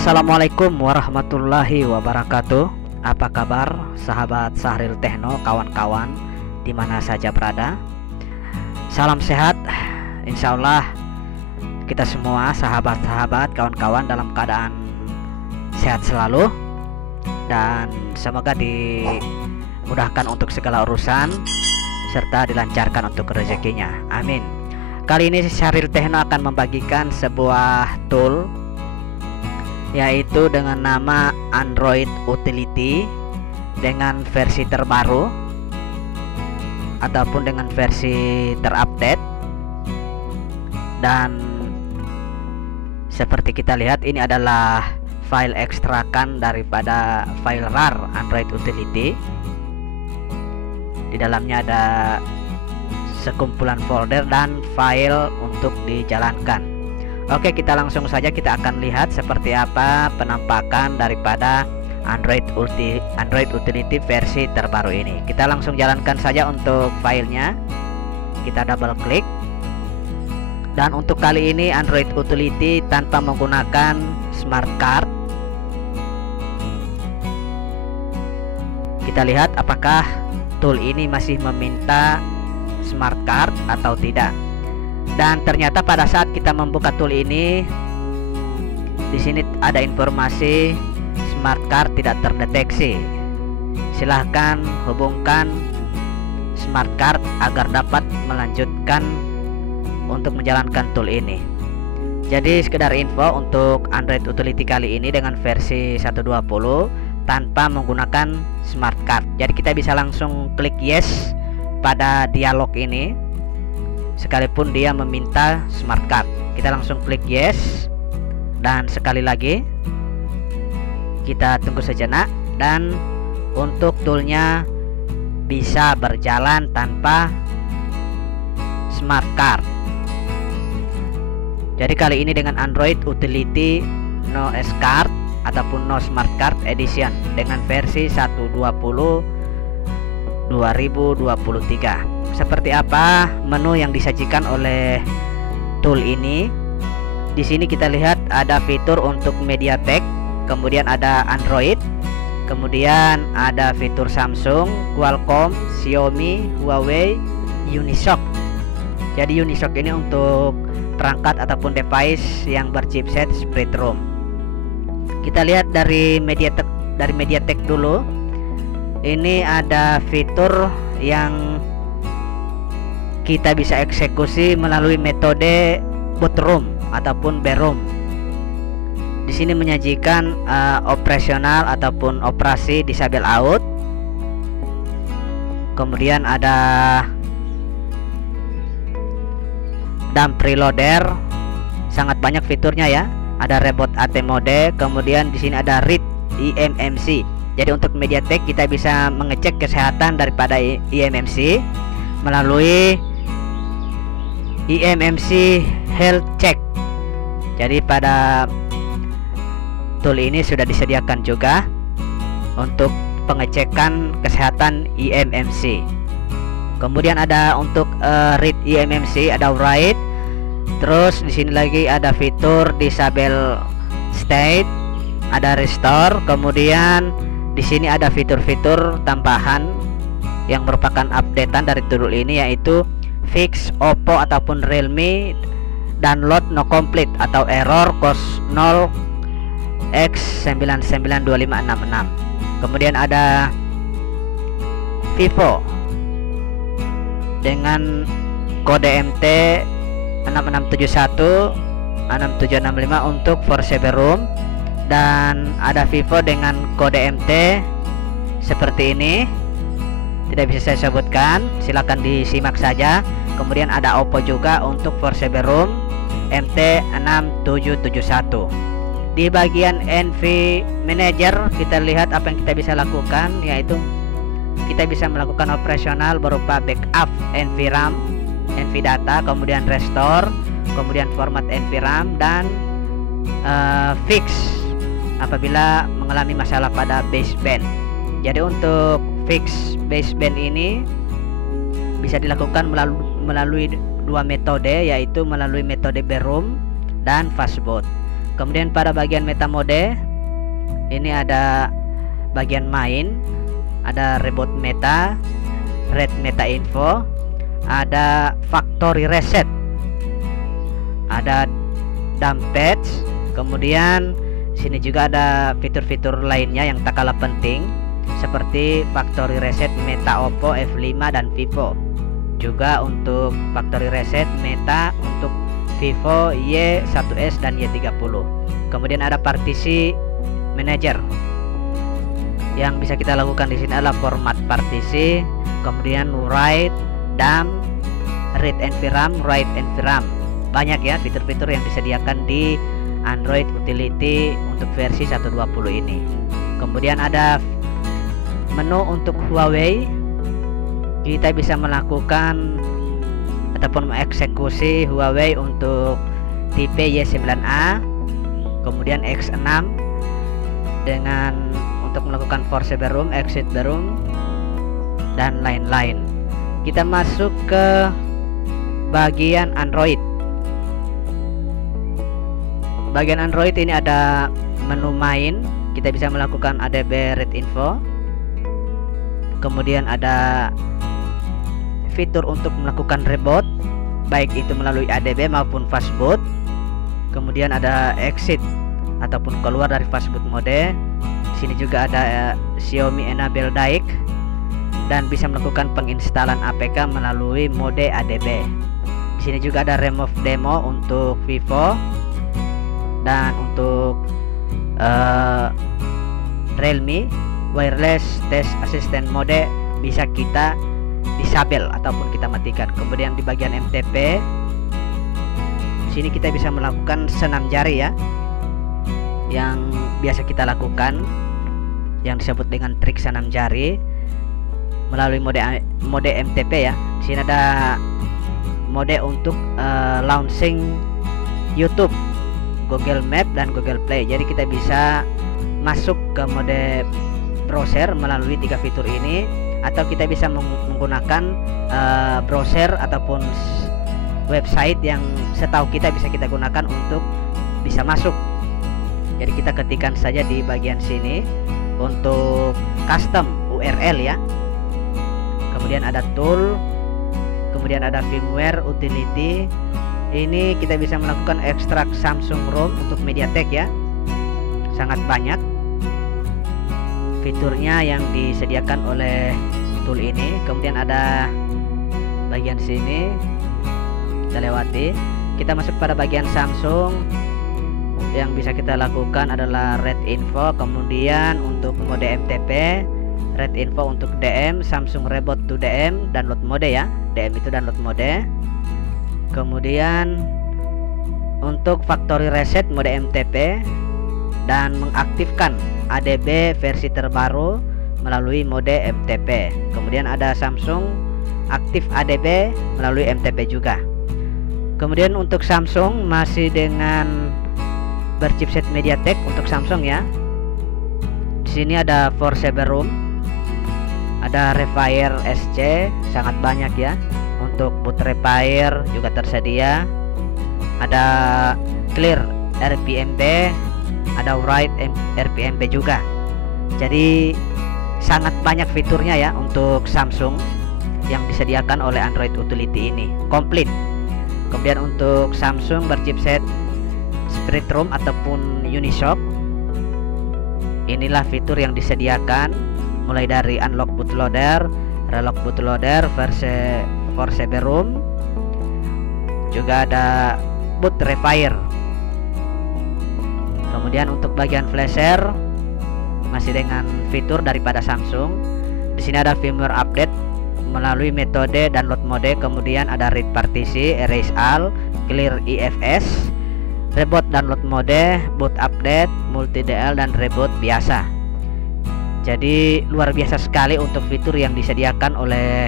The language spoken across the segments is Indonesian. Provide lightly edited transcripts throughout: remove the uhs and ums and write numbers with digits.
Assalamualaikum warahmatullahi wabarakatuh. Apa kabar sahabat Sahril Techno, kawan-kawan dimana saja berada? Salam sehat. Insya Allah kita semua sahabat-sahabat, kawan-kawan dalam keadaan sehat selalu, dan semoga dimudahkan untuk segala urusan serta dilancarkan untuk rezekinya. Amin. Kali ini Sahril Techno akan membagikan sebuah tool, yaitu dengan nama Android Utility dengan versi terbaru ataupun dengan versi terupdate. Dan seperti kita lihat, ini adalah file ekstrakan daripada file RAR Android Utility. Di dalamnya ada sekumpulan folder dan file untuk dijalankan. Oke, kita langsung saja, kita akan lihat seperti apa penampakan daripada Android Utility versi terbaru ini. Kita langsung jalankan saja untuk filenya. Kita double klik. Dan untuk kali ini Android Utility tanpa menggunakan smart card. Kita lihat apakah tool ini masih meminta smart card atau tidak. Dan ternyata pada saat kita membuka tool ini, di sini ada informasi smart card tidak terdeteksi. Silahkan hubungkan smart card agar dapat melanjutkan untuk menjalankan tool ini. Jadi sekedar info untuk Android Utility kali ini dengan versi 1.20 tanpa menggunakan smart card. Jadi kita bisa langsung klik yes pada dialog ini, sekalipun dia meminta smart card. Kita langsung klik yes, dan sekali lagi kita tunggu sejenak, dan untuk toolnya bisa berjalan tanpa smart card. Jadi kali ini dengan Android Utility No S Card ataupun No Smart Card Edition dengan versi 1.20 2023. Seperti apa menu yang disajikan oleh tool ini? Di sini kita lihat ada fitur untuk MediaTek, kemudian ada Android, kemudian ada fitur Samsung, Qualcomm, Xiaomi, Huawei, Unisoc. Jadi Unisoc ini untuk perangkat ataupun device yang berchipset split room. Kita lihat dari MediaTek dulu. Ini ada fitur yang kita bisa eksekusi melalui metode boot room ataupun BROM. Di sini menyajikan operasional ataupun operasi disable out. Kemudian ada dump preloader, sangat banyak fiturnya ya. Ada reboot AT mode, kemudian di sini ada read eMMC. Jadi untuk MediaTek kita bisa mengecek kesehatan daripada eMMC melalui eMMC Health Check. Jadi pada tool ini sudah disediakan juga untuk pengecekan kesehatan eMMC. Kemudian ada untuk read eMMC, ada write. Terus di sini lagi ada fitur disable state, ada restore. Kemudian di sini ada fitur-fitur tambahan yang merupakan updatean dari tool ini, yaitu fix Oppo ataupun Realme download no complete atau error cause 0x992566. Kemudian ada Vivo dengan kode MT 6671 6765 untuk Force Room, dan ada Vivo dengan kode MT seperti ini, tidak bisa saya sebutkan, silakan disimak saja. Kemudian ada Oppo juga untuk Force Room MT 6771. Di bagian NV Manager kita lihat apa yang kita bisa lakukan, yaitu kita bisa melakukan operasional berupa backup NV RAM, NV data, kemudian restore, kemudian format NV RAM, dan fix apabila mengalami masalah pada baseband. Jadi untuk fix baseband ini bisa dilakukan melalui dua metode, yaitu melalui metode BROM dan fastboot. Kemudian pada bagian meta mode ini ada bagian main, ada reboot meta, red meta info, ada factory reset, ada dump patch. Kemudian sini juga ada fitur-fitur lainnya yang tak kalah penting seperti factory reset meta Oppo F5 dan Vivo. Juga untuk factory reset meta untuk Vivo Y1s dan Y30. Kemudian ada partisi manager. Yang bisa kita lakukan di sini adalah format partisi, kemudian write, dump, read and VRAM, write and VRAM. Banyak ya fitur-fitur yang disediakan di Android Utility untuk versi 1.20 ini. Kemudian ada menu untuk Huawei. Kita bisa melakukan ataupun mengeksekusi Huawei untuk tipe Y9A, kemudian X6 dengan untuk melakukan force barum, exit barum, dan lain-lain. Kita masuk ke bagian Android. Bagian Android ini ada menu main, kita bisa melakukan ADB read info. Kemudian ada fitur untuk melakukan reboot, baik itu melalui ADB maupun fastboot. Kemudian ada exit ataupun keluar dari fastboot mode. Di sini juga ada Xiaomi Enable Daik dan bisa melakukan penginstalan APK melalui mode ADB. Di sini juga ada remove demo untuk Vivo dan untuk Realme wireless test assistant mode bisa kita disable ataupun kita matikan. Kemudian di bagian MTP sini kita bisa melakukan senam jari ya, yang biasa kita lakukan, yang disebut dengan trik senam jari melalui mode MTP ya. Di sini ada mode untuk launching YouTube, Google Map dan Google Play. Jadi kita bisa masuk ke mode browser melalui 3 fitur ini, atau kita bisa menggunakan browser ataupun website yang setahu kita bisa kita gunakan untuk bisa masuk. Jadi kita ketikkan saja di bagian sini untuk custom URL ya. Kemudian ada tool, kemudian ada firmware utility. Ini kita bisa melakukan ekstrak Samsung ROM untuk MediaTek ya. Sangat banyak fiturnya yang disediakan oleh tool ini. Kemudian ada bagian sini, kita lewati. Kita masuk pada bagian Samsung. Yang bisa kita lakukan adalah read info, kemudian untuk mode MTP, read info untuk DM, Samsung Reboot to DM, download mode ya. DM itu download mode. Kemudian untuk factory reset mode MTP dan mengaktifkan ADB versi terbaru melalui mode MTP. Kemudian ada Samsung aktif ADB melalui MTP juga. Kemudian untuk Samsung masih dengan berchipset MediaTek untuk Samsung ya. Di sini ada Force Barum, ada Refire SC, sangat banyak ya. Untuk boot Refire juga tersedia. Ada Clear RPMB, ada Write RPMB juga. Jadi sangat banyak fiturnya ya untuk Samsung yang disediakan oleh Android Utility ini, komplit. Kemudian untuk Samsung berchipset Spirit Room ataupun Unishock, inilah fitur yang disediakan, mulai dari unlock bootloader, relock bootloader, Force Barum, juga ada boot Refire. Kemudian untuk bagian flasher masih dengan fitur daripada Samsung. Di sini ada firmware update melalui metode download mode, kemudian ada read partisi, erase all, clear IFS, reboot download mode, boot update, multi DL, dan reboot biasa. Jadi luar biasa sekali untuk fitur yang disediakan oleh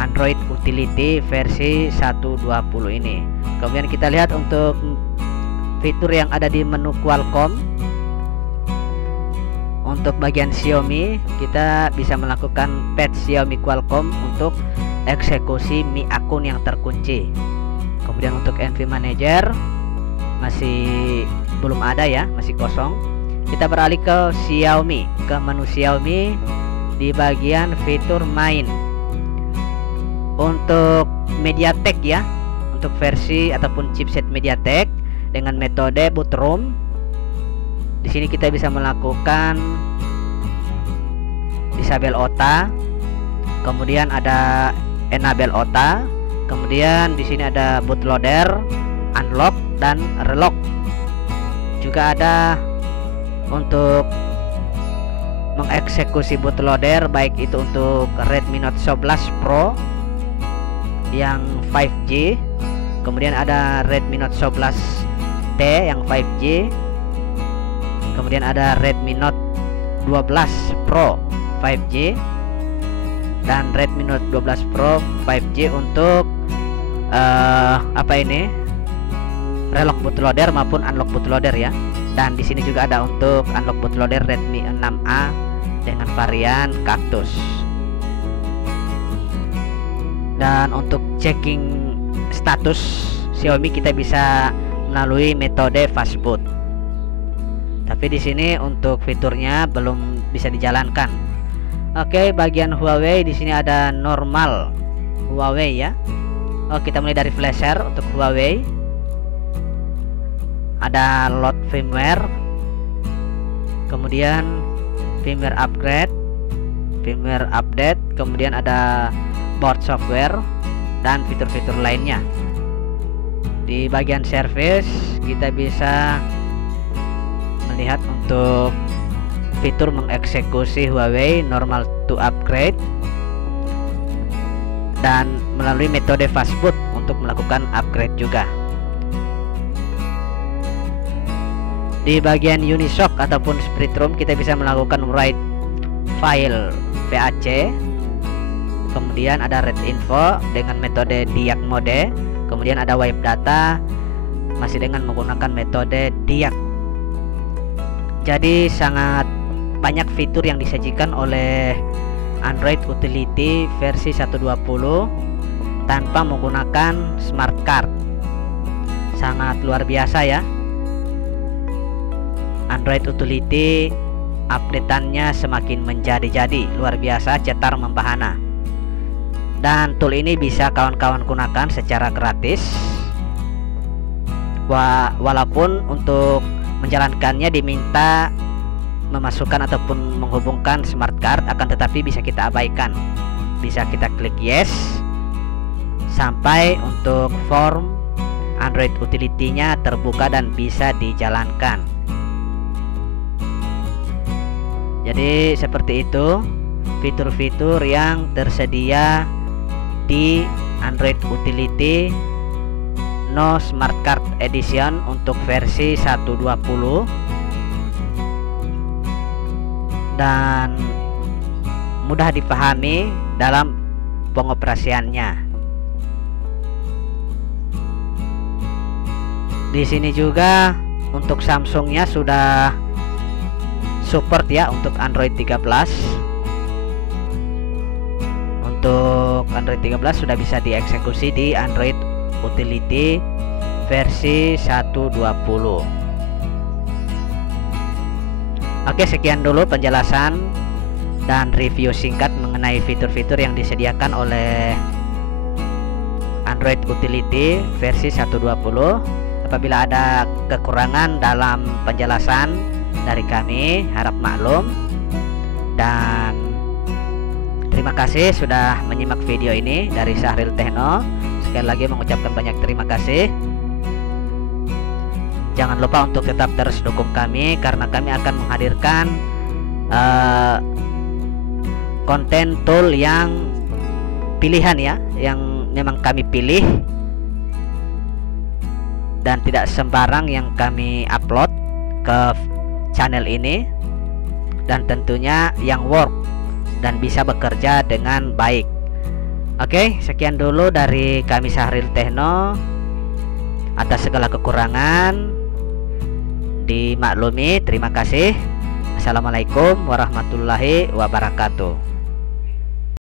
Android Utility versi 1.20 ini. Kemudian kita lihat untuk fitur yang ada di menu Qualcomm. Untuk bagian Xiaomi, kita bisa melakukan patch Xiaomi Qualcomm untuk eksekusi Mi akun yang terkunci. Kemudian untuk NV Manager, masih belum ada ya, masih kosong. Kita beralih ke Xiaomi, ke menu Xiaomi di bagian fitur main. Untuk MediaTek ya, untuk versi ataupun chipset MediaTek dengan metode boot ROM. Di sini kita bisa melakukan disable OTA, kemudian ada enable OTA, kemudian di sini ada bootloader, unlock dan relock. Juga ada untuk mengeksekusi bootloader, baik itu untuk Redmi Note 11 Pro yang 5G, kemudian ada Redmi Note 11T yang 5G, kemudian ada Redmi Note 12 Pro 5G dan Redmi Note 12 Pro 5G untuk relock bootloader maupun unlock bootloader ya. Dan di sini juga ada untuk unlock bootloader Redmi 6A dengan varian Cactus. Dan untuk checking status Xiaomi kita bisa melalui metode fastboot. Tapi di sini untuk fiturnya belum bisa dijalankan. Oke, bagian Huawei di sini ada normal Huawei ya. Kita mulai dari flasher untuk Huawei. Ada load firmware, kemudian firmware upgrade, firmware update, kemudian ada board software dan fitur-fitur lainnya. Di bagian service kita bisa melihat untuk fitur mengeksekusi Huawei normal to upgrade dan melalui metode fastboot untuk melakukan upgrade juga. Di bagian Unisoc ataupun Split Room kita bisa melakukan write file VAC, kemudian ada read info dengan metode diag mode, kemudian ada wipe data masih dengan menggunakan metode diag. Jadi sangat banyak fitur yang disajikan oleh Android Utility versi 1.20 tanpa menggunakan smart card. Sangat luar biasa ya. Android Utility update-annya semakin menjadi-jadi, luar biasa, cetar membahana. Dan tool ini bisa kawan-kawan gunakan secara gratis. Walaupun untuk menjalankannya diminta memasukkan ataupun menghubungkan smart card, akan tetapi bisa kita abaikan. Bisa kita klik yes sampai untuk form Android Utility-nya terbuka dan bisa dijalankan. Jadi seperti itu fitur-fitur yang tersedia di Android Utility No Smart Card Edition untuk versi 1.20 dan mudah dipahami dalam pengoperasiannya. Di sini juga untuk Samsungnya sudah support ya untuk Android 13. Untuk Android 13 sudah bisa dieksekusi di Android Utility versi 1.20. Oke, sekian dulu penjelasan dan review singkat mengenai fitur-fitur yang disediakan oleh Android Utility versi 1.20. Apabila ada kekurangan dalam penjelasan dari kami, harap maklum. Dan terima kasih sudah menyimak video ini dari Syahril Techno. Sekali lagi mengucapkan banyak terima kasih. Jangan lupa untuk tetap terus dukung kami, karena kami akan menghadirkan konten tool yang pilihan ya, yang memang kami pilih dan tidak sembarang yang kami upload ke channel ini, dan tentunya yang work dan bisa bekerja dengan baik. Oke, sekian dulu dari kami Syahril Techno. Atas segala kekurangan dimaklumi. Terima kasih. Assalamualaikum warahmatullahi wabarakatuh.